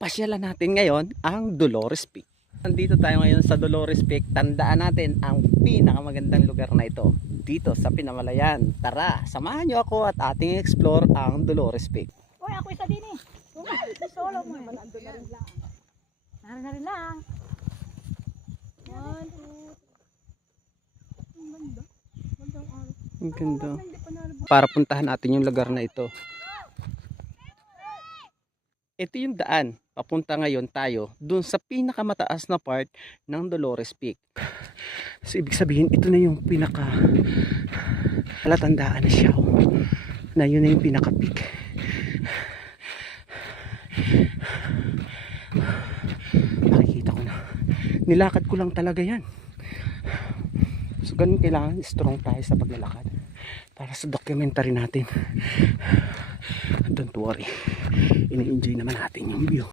pasyalan natin ngayon ang Dolores Peak. Nandito tayo ngayon sa Dolores Peak. Tandaan natin ang pinakamagandang lugar na ito dito sa Pinamalayan. Tara, samahan nyo ako at ating explore ang Dolores Peak. Uy, ako isa din eh. Solo mo eh. Narin na rin lang. 1, 2. Ang ganda. Gandang araw. Ang ganda. Para puntahan natin yung lugar na ito. Ito yung daan. Papunta ngayon tayo dun sa pinakamataas na part ng Dolores Peak. So ibig sabihin ito na yung pinaka palatandaan na siya. Na yun na yung pinaka peak. Nakikita ko na. Nilakad ko lang talaga yan. So ganun kailangan strong tayo sa paglalakad. Para sa documentary natin. Don't worry. Ini-enjoy naman natin yung view.